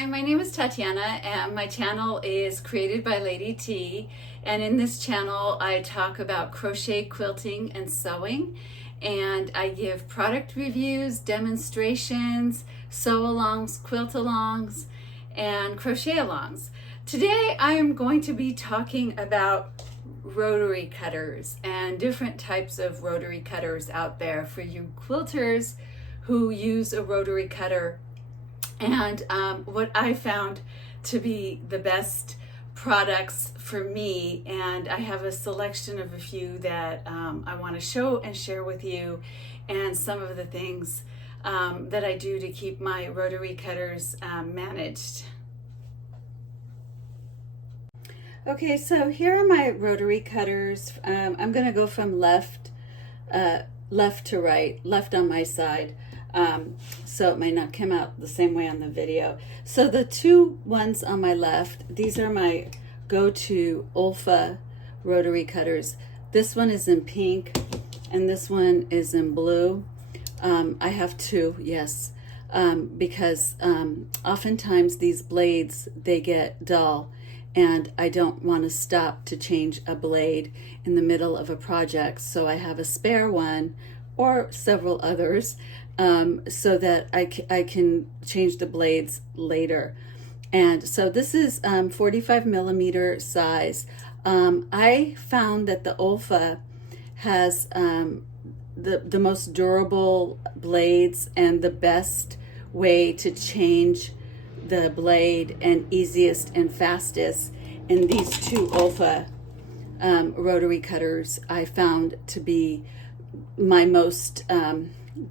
Hi, my name is Tatiana and my channel is created by Lady T, and in this channel I talk about crochet, quilting, and sewing, and I give product reviews, demonstrations, sew-alongs, quilt-alongs, and crochet-alongs. Today I am going to be talking about rotary cutters and different types of rotary cutters out there for you quilters who use a rotary cutter, and what I found to be the best products for me. And I have a selection of a few that I want to show and share with you, and some of the things that I do to keep my rotary cutters managed. Okay, so here are my rotary cutters. I'm going to go from left to right, left on my side. So it might not come out the same way on the video. So the two ones on my left, these are my go-to Olfa rotary cutters. This one is in pink and this one is in blue. I have two, yes, because oftentimes these blades, they get dull, and I don't want to stop to change a blade in the middle of a project. So I have a spare one or several others, so that I can change the blades later. And so this is 45 millimeter size. I found that the Olfa has the most durable blades and the best way to change the blade and easiest and fastest. And these two Olfa rotary cutters I found to be my most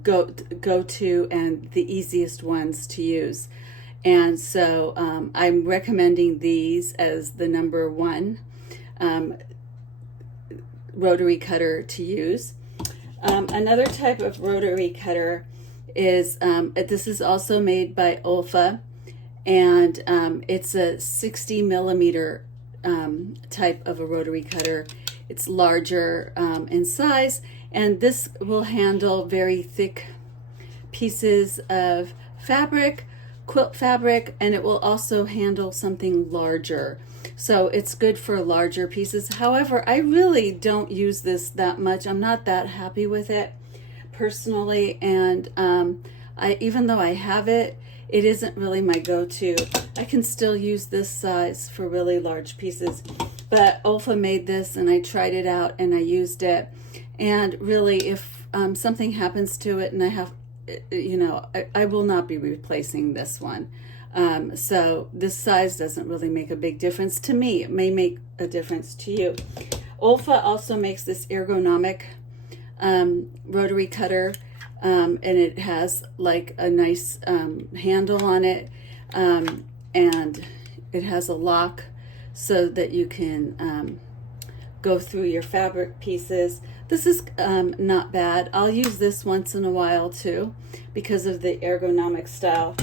go-to and the easiest ones to use. And so I'm recommending these as the number one rotary cutter to use. Another type of rotary cutter is, this is also made by Olfa, and it's a 60 millimeter type of a rotary cutter. It's larger in size, and this will handle very thick pieces of fabric, quilt fabric, and it will also handle something larger. So it's good for larger pieces. However, I really don't use this that much. I'm not that happy with it personally, and even though I have it, it isn't really my go-to. I can still use this size for really large pieces, but Olfa made this and I tried it out and I used it. And really, if something happens to it and I have, I will not be replacing this one. So this size doesn't really make a big difference to me. It may make a difference to you. Olfa also makes this ergonomic rotary cutter, and it has like a nice handle on it, and it has a lock so that you can go through your fabric pieces. This is not bad. I'll use this once in a while too because of the ergonomic style.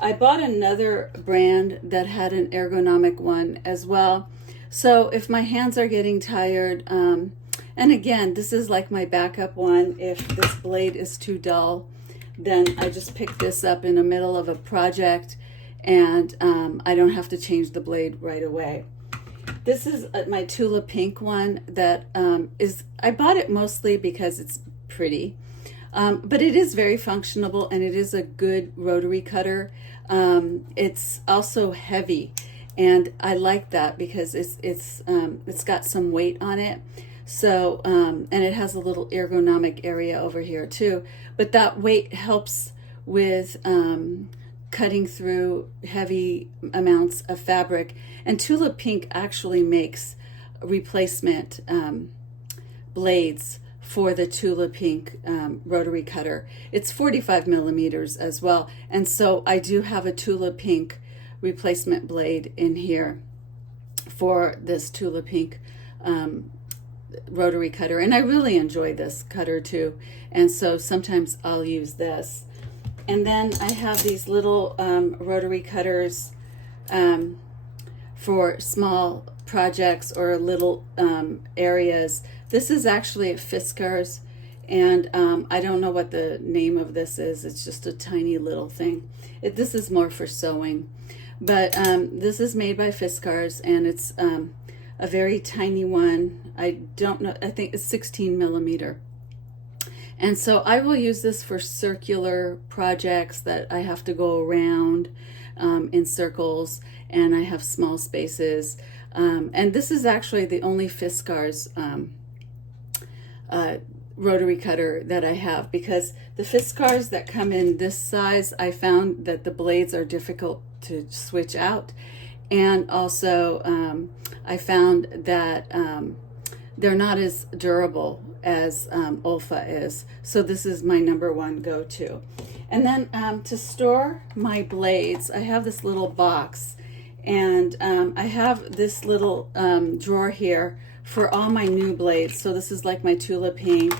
I bought another brand that had an ergonomic one as well. So if my hands are getting tired, and again, this is like my backup one. If this blade is too dull, then I just pick this up in the middle of a project, and I don't have to change the blade right away. This is my Tula Pink one that I bought it mostly because it's pretty, but it is very functional and it is a good rotary cutter. It's also heavy, and I like that because it's got some weight on it. So and it has a little ergonomic area over here too, but that weight helps with cutting through heavy amounts of fabric. And Tula Pink actually makes replacement blades for the Tula Pink rotary cutter. It's 45 millimeters as well, and so I do have a Tula Pink replacement blade in here for this Tula Pink rotary cutter, and I really enjoy this cutter too, and so sometimes I'll use this. And then I have these little rotary cutters for small projects or little areas. This is actually at Fiskar's, and I don't know what the name of this is. It's just a tiny little thing. This is more for sewing. But this is made by Fiskars, and it's a very tiny one. I don't know, I think it's 16 millimeter. And so I will use this for circular projects that I have to go around in circles, and I have small spaces. And this is actually the only Fiskars rotary cutter that I have, because the Fiskars that come in this size, I found that the blades are difficult to switch out. And also I found that they're not as durable as Olfa is. So this is my #1 go-to. And then to store my blades, I have this little box, and I have this little drawer here for all my new blades. So this is like my Tula Pink,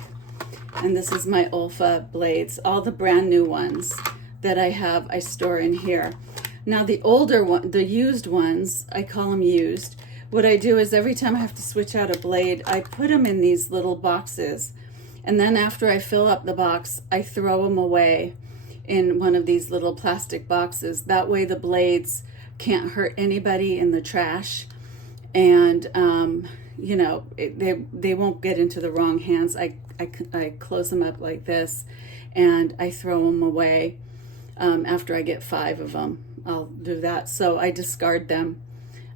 and this is my Olfa blades. All the brand new ones that I have, I store in here. Now the older one, the used ones, I call them used. What I do is every time I have to switch out a blade, I put them in these little boxes. And then after I fill up the box, I throw them away in one of these little plastic boxes. That way the blades can't hurt anybody in the trash. And, you know, they won't get into the wrong hands. I close them up like this, and I throw them away. After I get 5 of them, I'll do that. So I discard them.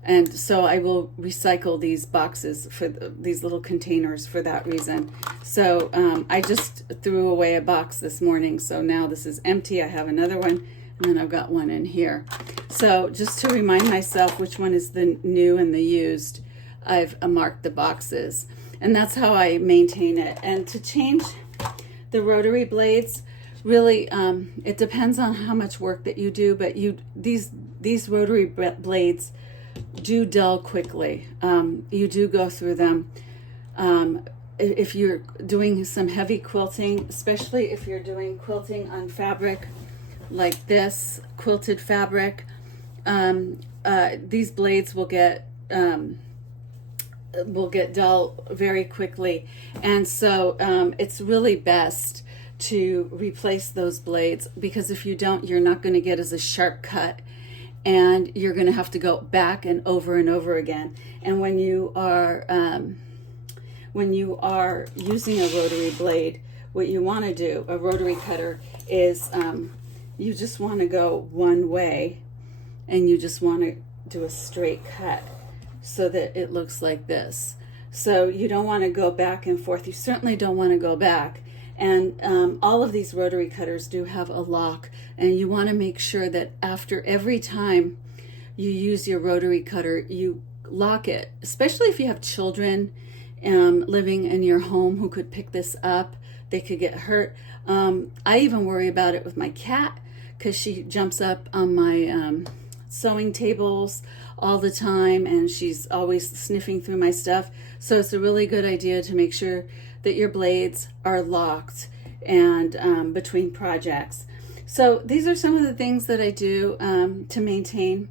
And so I will recycle these boxes for these little containers for that reason. So I just threw away a box this morning. So now this is empty. I have another one, and then I've got one in here. So just to remind myself which one is the new and the used, I've marked the boxes. And that's how I maintain it. And to change the rotary blades, really, it depends on how much work that you do, but these rotary blades do dull quickly. You do go through them. If you're doing some heavy quilting, especially if you're doing quilting on fabric like this, quilted fabric, these blades will get dull very quickly. And so it's really best to replace those blades, because if you don't, you're not going to get as a sharp cut, and you're going to have to go back and over again. And when you are using a rotary blade, what you want to do, a rotary cutter, is you just want to go one way, and you just want to do a straight cut so that it looks like this. So you don't want to go back and forth. You certainly don't want to go back. And all of these rotary cutters do have a lock, and you want to make sure that after every time you use your rotary cutter, you lock it, especially if you have children living in your home who could pick this up. They could get hurt. I even worry about it with my cat, because she jumps up on my sewing tables all the time, and she's always sniffing through my stuff. So it's a really good idea to make sure that your blades are locked and between projects. So these are some of the things that I do to maintain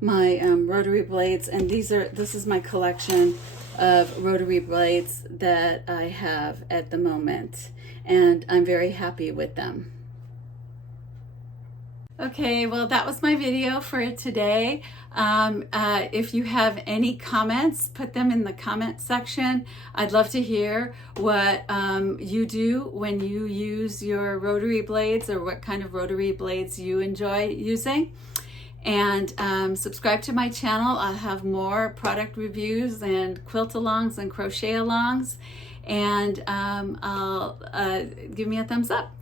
my rotary blades, and this is my collection of rotary blades that I have at the moment, and I'm very happy with them. Okay, well, that was my video for today. If you have any comments, put them in the comment section. I'd love to hear what you do when you use your rotary blades, or what kind of rotary blades you enjoy using. And subscribe to my channel. I'll have more product reviews and quilt alongs and crochet alongs. And give me a thumbs up.